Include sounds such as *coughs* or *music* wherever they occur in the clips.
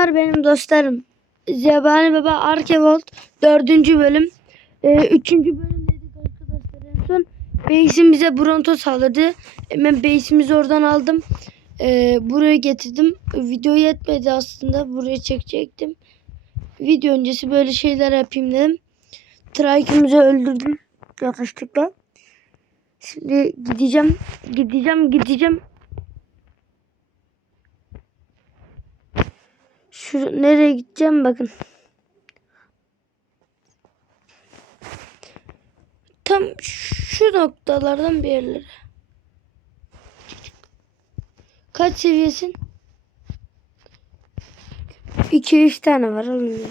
Selamlar benim dostlarım. Zebani Baba Arkevolt 4. bölüm. Ee, 3. bölüm dedik arkadaşlar en son. Base'im bize Bronto sağladı. Hemen base'imizi oradan aldım. Ee, buraya getirdim. Video yetmedi aslında. Buraya çekecektim. Video öncesi böyle şeyler yapayım dedim. Trike'ımızı öldürdüm. Yakıştıkla. Şimdi gideceğim. Gideceğim. Gideceğim. Şu nereye gideceğim bakın. Tam şu noktalardan bir yerlere. Kaç seviyesin? 2-3 tane var oğlum.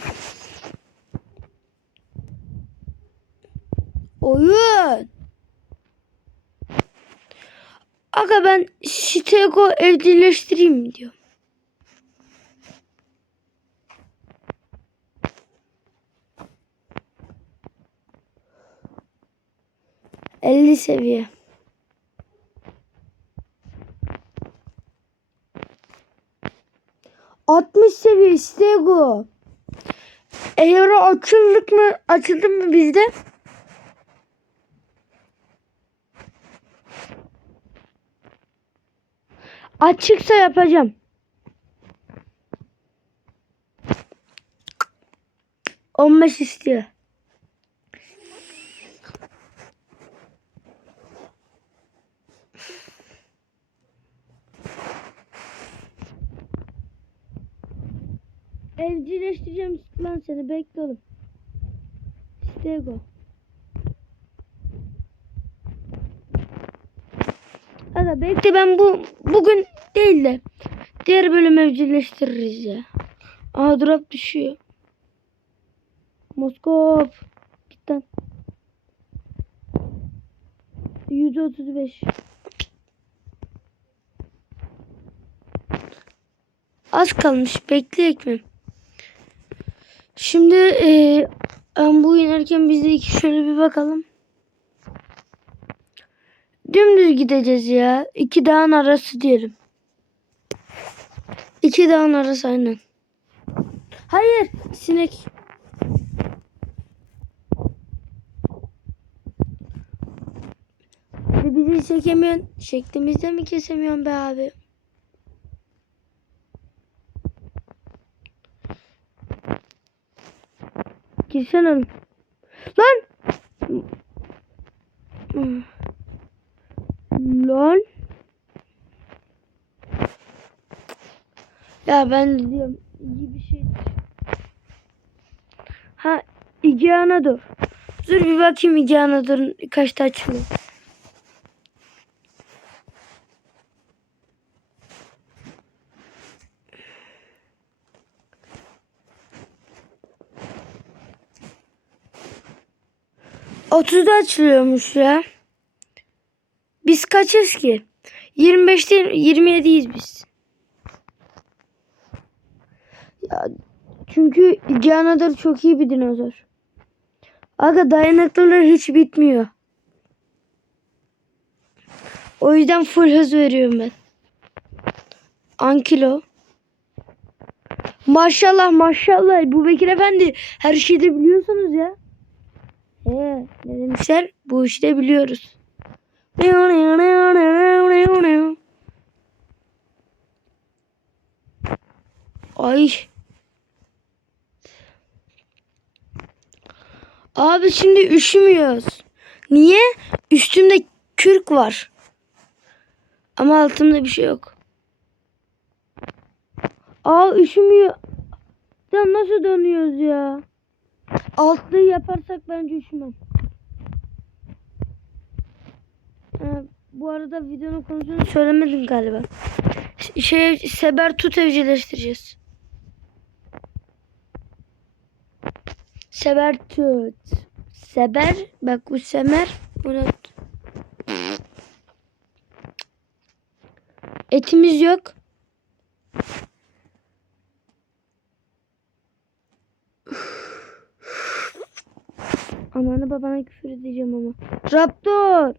Oyun. Aga ben Stego evcilleştireyim diyor. Elli seviye. Altmış seviye Stego. Eğer açıldık mı açıldı mı bizde? Açıksa yapacağım. On beş istiyor. Evcilleştireceğim lan seni bekle oğlum. Stego. Aga bekle ben bu bugün değil de diğer bölüm evcilleştiririz ya. Aha drop düşüyor. Moskov. Git lan. 135. Az kalmış. Bekleyek mi? Şimdi e, bu inerken biz de iki şöyle bir bakalım. Dümdüz gideceğiz ya. İki dağın arası diyelim. İki dağın arası aynen. Hayır sinek. Bizi çekemiyorsun. Şeklimizde mi kesemiyorsun be abi? Girsene oğlum. Lan! Lan! Ya ben diyorum iyi bir şey. Ha Igeana dur. Dur bir bakayım Igeana dur kaçta açılıyor. Otuzda açılıyormuş ya. Biz kaçız ki? 25 değil 27'yiz biz. Ya, çünkü Canadar çok iyi bir dinozor. Aga dayanıklılığı hiç bitmiyor. O yüzden full hız veriyorum ben. Ankilo. Maşallah maşallah bu Bekir Efendi her şeyi de biliyorsunuz ya. Ee, ne demişler? Bu işte biliyoruz. Ay. Abi şimdi üşümüyoruz. Niye? Üstümde kürk var. Ama altımda bir şey yok. Aa üşümüyor. Ya nasıl dönüyoruz ya? Altlığı yaparsak bence üşümem. Ha, bu arada videonun konusunu söylemedim galiba. Şey seber tut evcilleştireceğiz. Seber tut. Seber bak bu semer bunu Etimiz yok. Ananı babana küfür edeceğim ama. Raptor.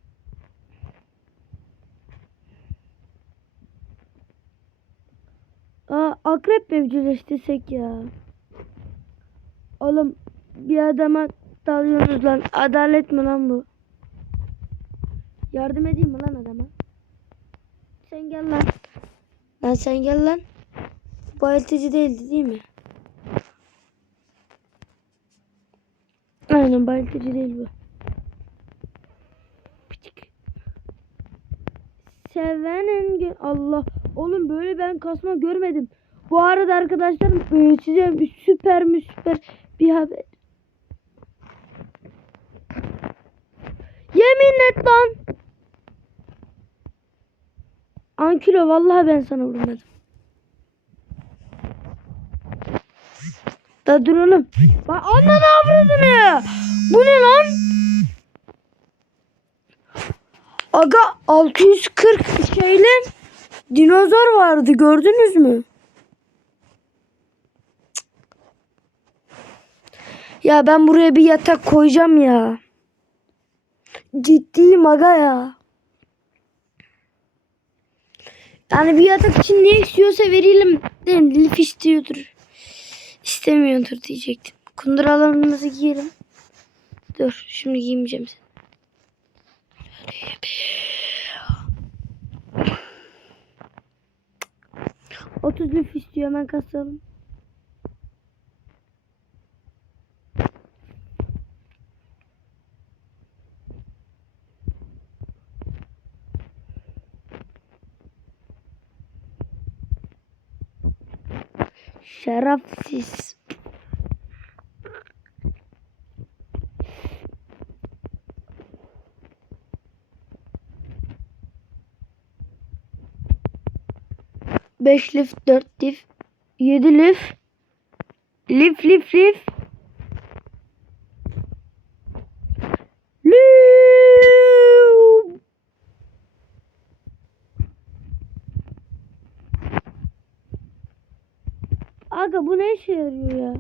Aa, mi evcilleştirsek ya? Oğlum bir adama dalıyorsunuz lan. Adalet mi lan bu? Yardım edeyim mi lan adama? Sen gel lan. Lan sen gel lan. Bayıltıcı değildi değil mi? Aynen bayıltıcı değil bu. Piçik. Sevenin Allah. Oğlum böyle ben kasma görmedim. Bu arada arkadaşlarım e, size süper mü süper bir haber. Yemin et lan. Ankilo vallahi ben sana vurmadım. Da dur oğlum. Bak ananı avradını. Bu ne lan? Aga 640 şeyle dinozor vardı gördünüz mü? Ya ben buraya bir yatak koyacağım ya. Ciddiyim aga ya. Yani bir yatak için ne istiyorsa verelim. Dedim Lif. İstemiyordur diyecektim. Kunduralarımızı giyelim. Dur şimdi giymeyeceğim seni. Otuz lif istiyor hemen kasalım. Şerefsiz. Beş lif, dört lif, yedi lif. Lif, lif, lif. Aga bu ne işe yarıyor ya?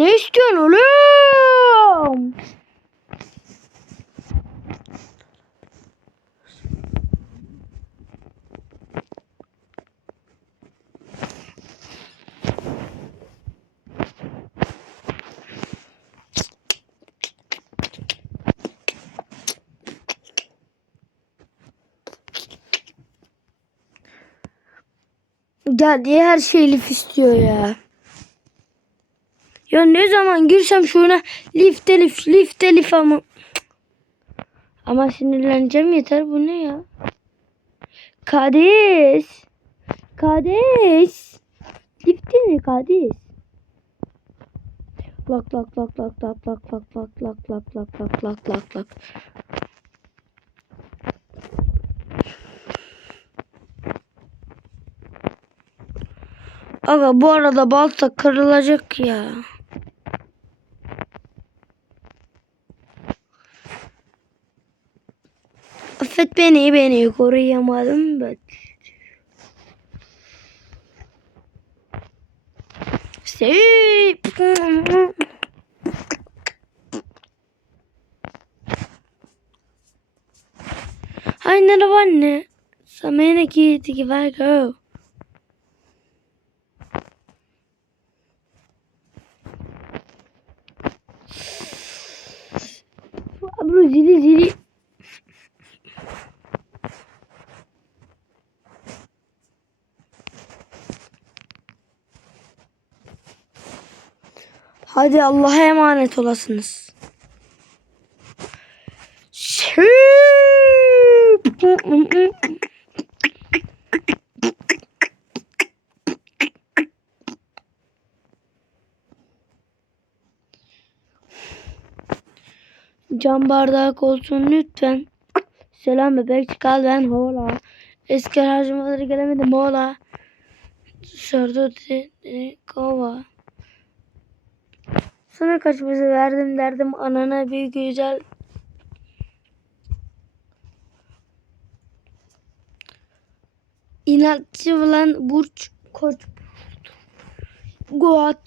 Ne istiyorsun oğlum? Diye her şey lif istiyor ya. Ya ne zaman girsem şuna lif lifte lif ama. Ama sinirleneceğim yeter bu ne ya? Kardeş. Kardeş. Lifte ne kardeş? Lak lak lak lak lak lak lak lak lak lak lak lak lak lak lak. Aga bu arada balta kırılacak ya. Affet beni beni koruyamadım ben. Seyip. Hi, another one. Samena kitty give I. Hadi Allah'a emanet olasınız. Cam bardak olsun lütfen. Selam bebek çıkal ben hola. Eski harcamaları gelemedim hola. sordu kova. Sana kaçması verdim derdim anana bir güzel. İnatçı olan Burç Koç. Goat.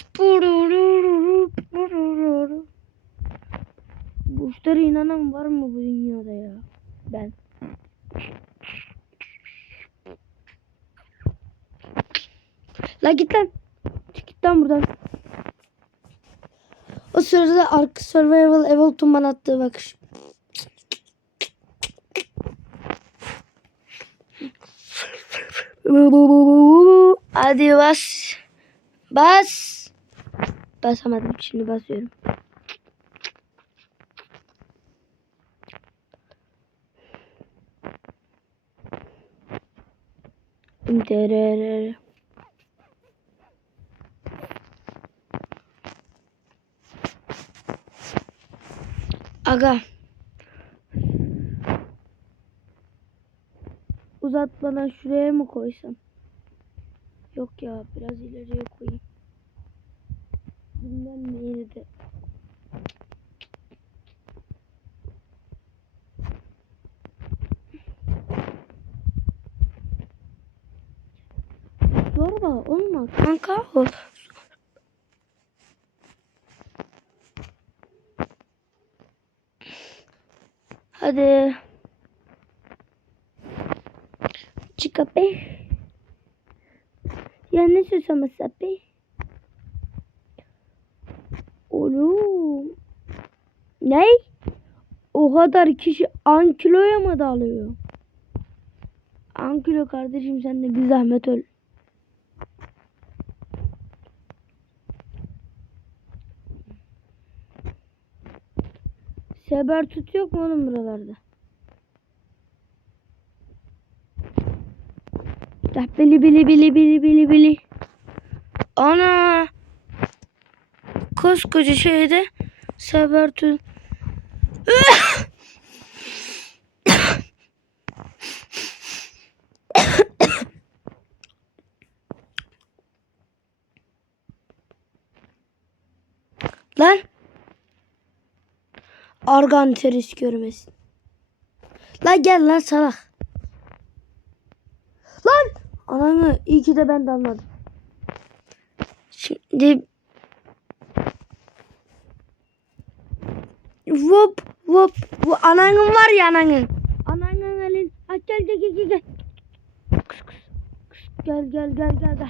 Burçlara inanan var mı bu dünyada ya? Ben. La git lan. Git lan buradan. O sırada Ark Survival Evolt'un bana attığı bakış. Hadi bas. Bas. Basamadım. Şimdi basıyorum. İnterere. Aga. Uzatmadan şuraya mı koysam? Yok ya biraz ileriye koyayım. Bilmem mi yine de. Zorba olma kanka o. Hadi. Çık be. Ya ne susaması be? Oğlum. Ne? O kadar kişi an kiloya mı dalıyor? An kilo kardeşim sen de bir zahmet öl. Seber tut yok mu oğlum buralarda? Ya bili bili bili bili bili bili. Ana. Koskoca şeyde seber tut. *coughs* Lan. Argan terörist görmesin. Lan gel lan salak. Lan. Ananı iyi ki de ben de anladım. Şimdi Vop vop bu ananın var ya ananın. Ananın elin. Ha, gel gel gel gel. Kıs, kıs, kıs. Gel gel gel gel gel.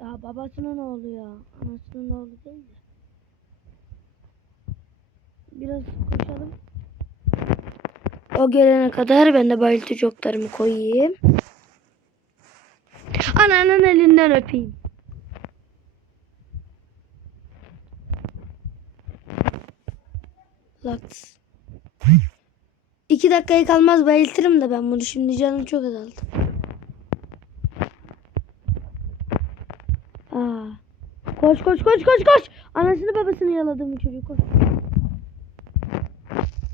Ya babasının oğlu ya. Anasının oğlu değil de. Biraz koşalım. O gelene kadar ben de bayıltıcı oklarımı koyayım. Ananın elinden öpeyim. Laks. İki dakikaya kalmaz bayıltırım da ben bunu şimdi canım çok azaldı. Aa. Koş koş koş koş koş. Anasını babasını yaladı bu çocuk koş.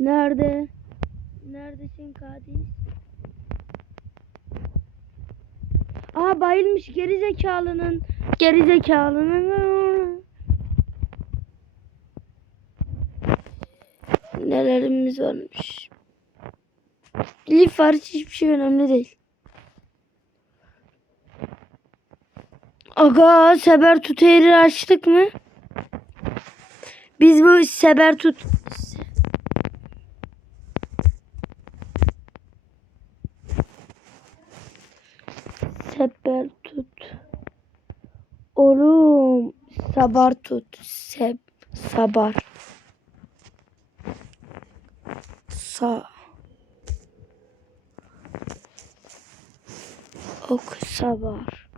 Nerede? Neredesin Kadis? Aa bayılmış geri zekalının. Geri zekalının. Nelerimiz varmış. Lif var hiçbir şey önemli değil. Aga seber tut yeri açtık mı? Biz bu seber tut seber tut. Oğlum sabar tut. Seb sabar. Oksa. Oksa var.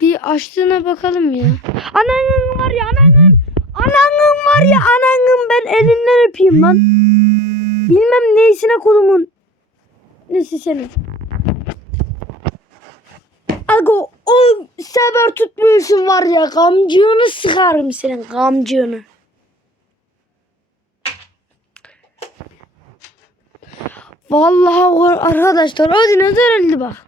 Bir açtığına bakalım ya. Ananın var ya ananın. Ananın var ya ananın ben elinden öpeyim lan. Bilmem neyisine kolumun. Nesi senin? Ago o sefer tutmuyorsun var ya gamcığını sıkarım senin gamcığını. Vallahi arkadaşlar o dinozor öldü bak.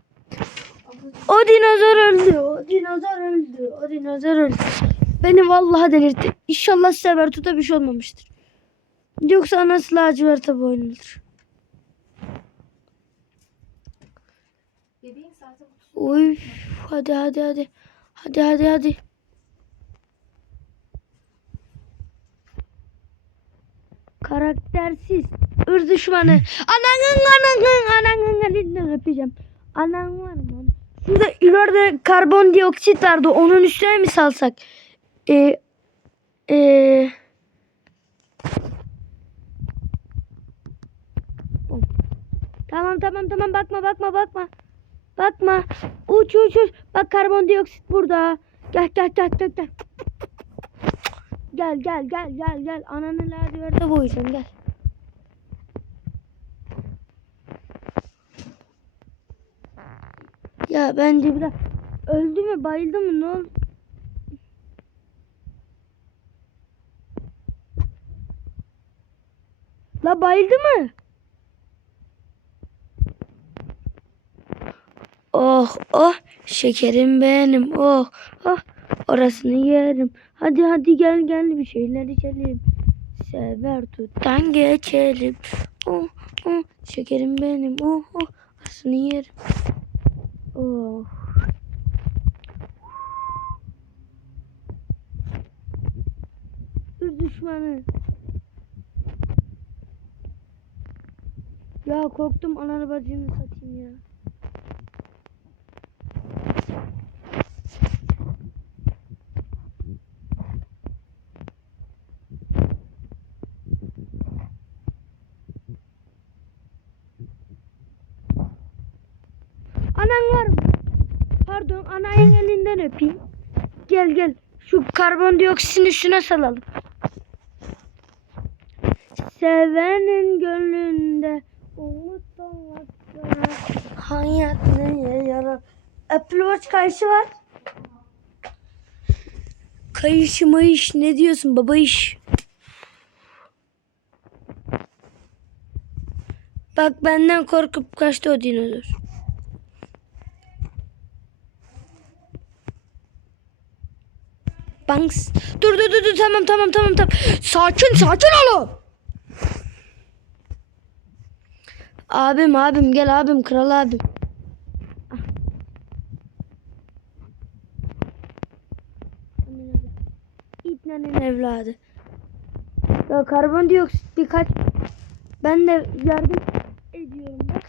O dinozor öldü. O dinozor öldü. O dinozor öldü. Beni vallahi delirtti. İnşallah sefer tuta bir şey olmamıştır. Yoksa anası laciverte kutusu Uy hadi hadi hadi. Hadi hadi hadi. Karaktersiz. ır düşmanı. Ananın ananın ananın elinden öpeceğim. Anan var mı? Şurada ileride karbondioksit vardı. Onun üstüne mi salsak? Ee, ee, Tamam tamam tamam bakma bakma bakma. Bakma. Uç uç uç. Bak karbondioksit burada. Gel gel gel gel gel. Gel gel gel gel gel. Ananı laciverte boyayacağım gel. Ya bence biraz öldü mü bayıldı mı ne oldu? La bayıldı mı? Oh oh şekerim benim oh oh orasını yerim. Hadi hadi gel gel bir şeyler içelim. Sever tuttan geçelim. Oh oh şekerim benim oh oh orasını yerim. Oh. Dur düşmanı. Ya korktum ananı bacını satayım ya. Anan var mı? Pardon anayın elinden öpeyim. Gel gel. Şu karbondioksitin üstüne salalım. Sevenin gönlünde umut olmakta hayat neye yarar? Apple Watch kayışı var. Kayışı mayış ne diyorsun baba iş? Bak benden korkup kaçtı o dinozor. Banks. Dur dur dur dur tamam tamam tamam tamam. Sakin sakin olun. Abim abim gel abim kral abim. İtnenin evladı. Ya karbondioksit birkaç ben de yardım ediyorum bak.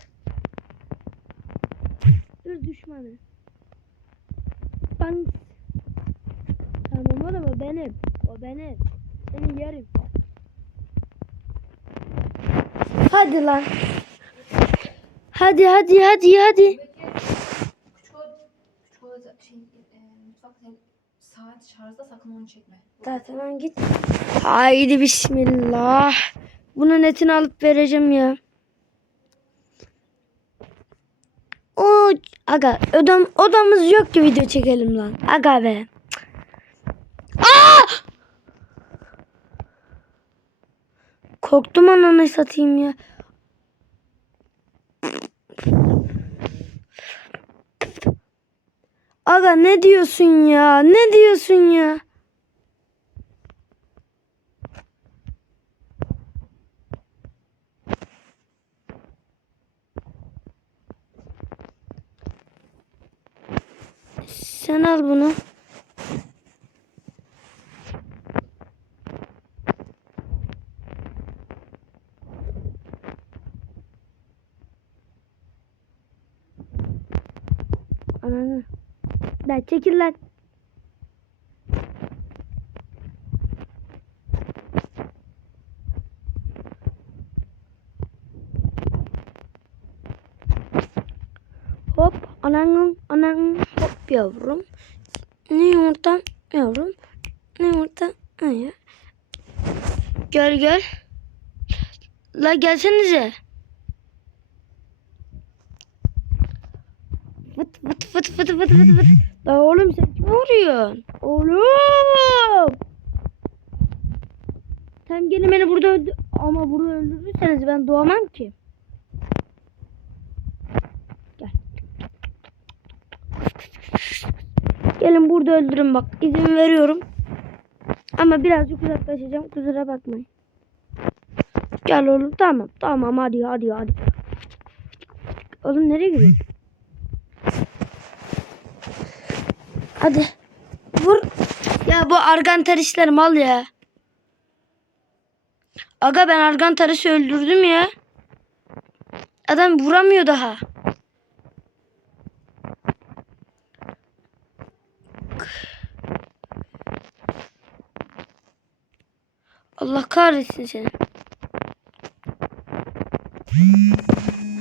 Dur düşmanı. Banks. Tamam oğlum o benim. O benim. Seni yerim. Hadi lan. Hadi hadi hadi hadi. saat şarjda sakın onu çekme. Tamam tamam git. Haydi bismillah. Bunun etini alıp vereceğim ya. O aga odam odamız yok ki video çekelim lan. Aga be. Aa! Korktum ananı satayım ya. Aga ne diyorsun ya? Ne diyorsun ya? Sen al bunu. Ananı. Ben çekil lan. Hop ananın ananın hop yavrum. Ne yumurta yavrum. Ne yumurta. Hayır. Gel gel. La gelsenize. Fıt fıt fıt fıt fıt fıt fıt. La oğlum sen kim vuruyorsun? Oğlum. Tam gelin beni burada öldü. Ama burada öldürürseniz ben doğamam ki. Gel. Gelin burada öldürün bak. izin veriyorum. Ama birazcık uzaklaşacağım. Kusura bakmayın. Gel oğlum. Tamam. Tamam hadi hadi hadi. Oğlum nereye gidiyorsun? Hadi. Vur. Ya bu argantaristler mal ya. Aga ben argantarisi öldürdüm ya. Adam vuramıyor daha. Allah kahretsin seni.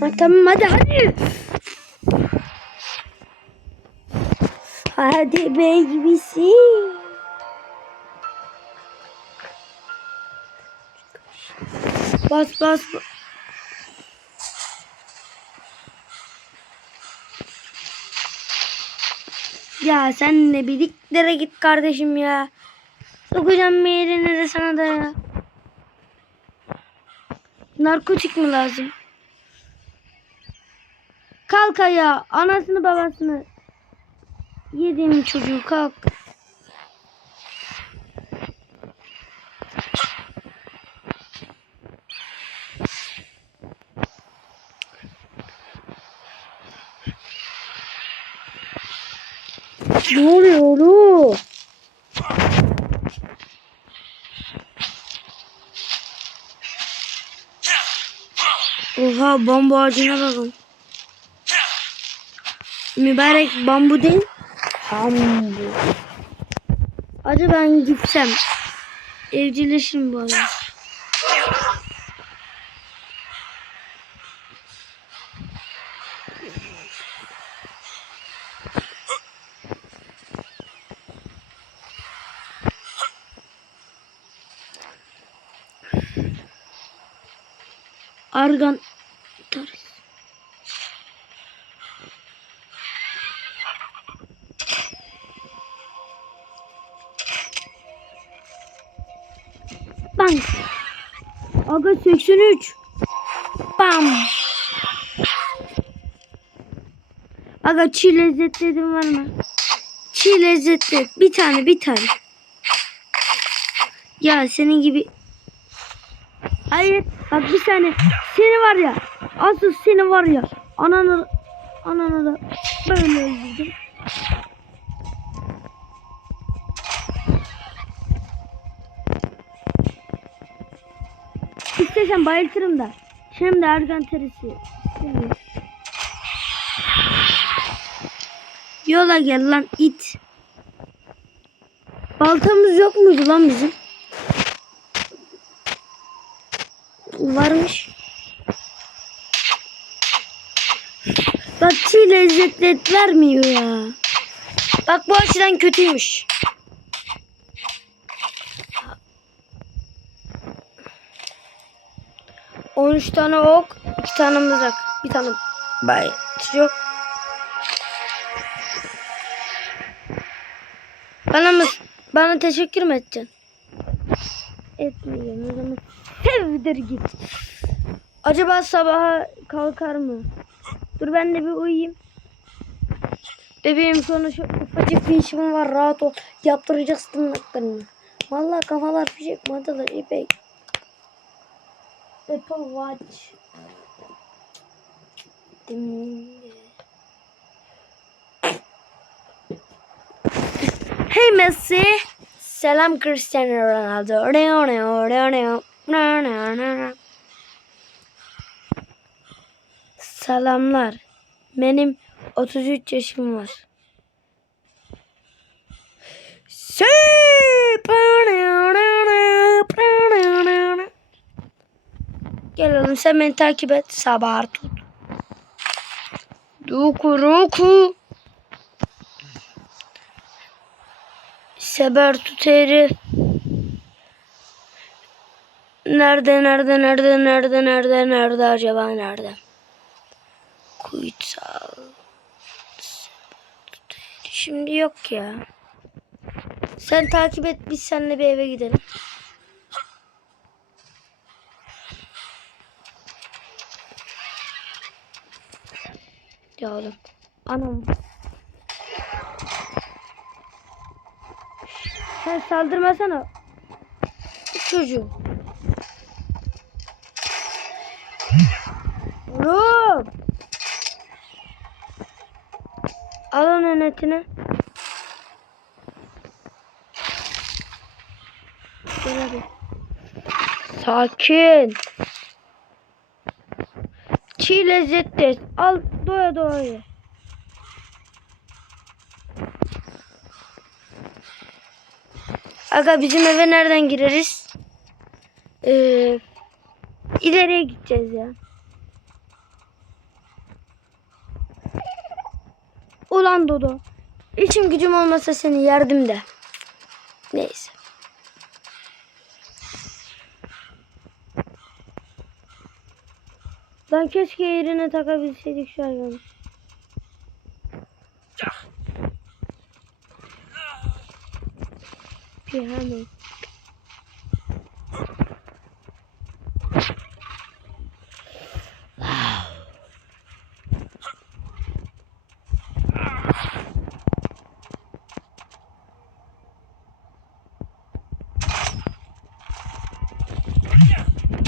Ha, tamam hadi hadi. Hadi babysi. Bas bas. bas. Ya sen ne birliklere git kardeşim ya. Sokacağım bir yerine de sana da ya. Narkotik mi lazım? Kalk ayağa. Anasını babasını. Yediğim çocuğu kalk. Ne oluyor? Oha bambu ağacına bakın. Mübarek bambu değil. Bambu. Hadi ben gitsem. Evcilleşin bu arada. Argan Bang. Aga 83. Bam. Aga çiğ lezzetlerin var mı? Çiğ lezzetli. Bir tane bir tane. Ya senin gibi Hayır. Bak bir saniye. Seni var ya. Asıl seni var ya. Ananı ananı da böyle öldürdüm. İstesem bayıltırım da. Şimdi argan terisi. istemiyorum. Yola gel lan it. Baltamız yok muydu lan bizim? Varmış. Bak çiğ lezzet vermiyor ya. Bak bu açıdan kötüymüş. On üç tane ok, iki tane mızrak, bir tane bay yok. Bana mı, bana teşekkür mü edeceksin? Etmeyeceğim o zaman. Sevdir git. Acaba sabaha kalkar mı? Dur ben de bir uyuyayım. Bebeğim sonra şu ufacık bir var rahat ol. Yaptıracağız tırnaklarını. Vallahi kafalar fişek madalar ipek. Apple Watch. Hey Messi. Selam Cristiano Ronaldo. Selamlar. Benim 33 yaşım var. Gel oğlum sen beni takip et. Sabah tut. Ruku ruku. Seber tut herif. Nerede nerede nerede nerede nerede nerede acaba nerede? Kuytsal. Şimdi yok ya. Sen takip et biz seninle bir eve gidelim. Oğlum. Anam. Sen saldırmasana. Çocuğu. Oğlum. Al onun etini. Sakin. Çiğ lezzetli. Al doya. ye. Aga bizim eve nereden gireriz? Ee, ileriye gideceğiz ya. Ulan Dodo. İçim gücüm olmasa seni yerdim de. Neyse. Lan keşke yerine takabilseydik şu hayvanı. Piano.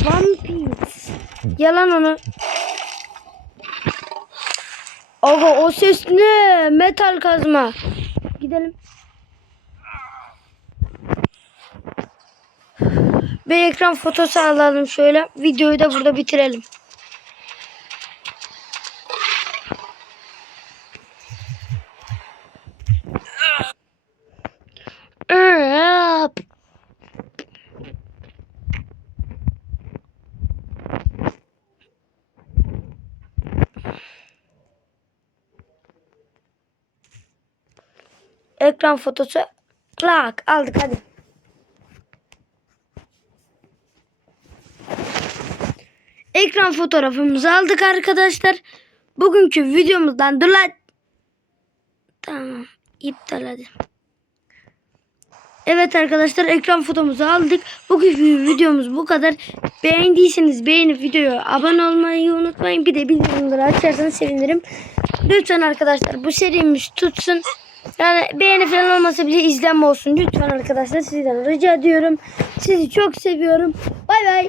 One Piece. Yalan onu. Aga o ses ne? Metal kazma. Gidelim. Bir ekran fotosu alalım şöyle. Videoyu da burada bitirelim. Ekran fotosu. Klak aldık hadi. Ekran fotoğrafımızı aldık arkadaşlar. Bugünkü videomuzdan dolayı Tamam. iptal hadi. Evet arkadaşlar ekran fotomuzu aldık. Bugünkü videomuz bu kadar. Beğendiyseniz beğenip videoya abone olmayı unutmayın. Bir de bildirimleri açarsanız sevinirim. Lütfen arkadaşlar bu serimiz tutsun. Yani beğeni falan olmasa bile izlenme olsun. Lütfen arkadaşlar sizden rica ediyorum. Sizi çok seviyorum. Bay bay.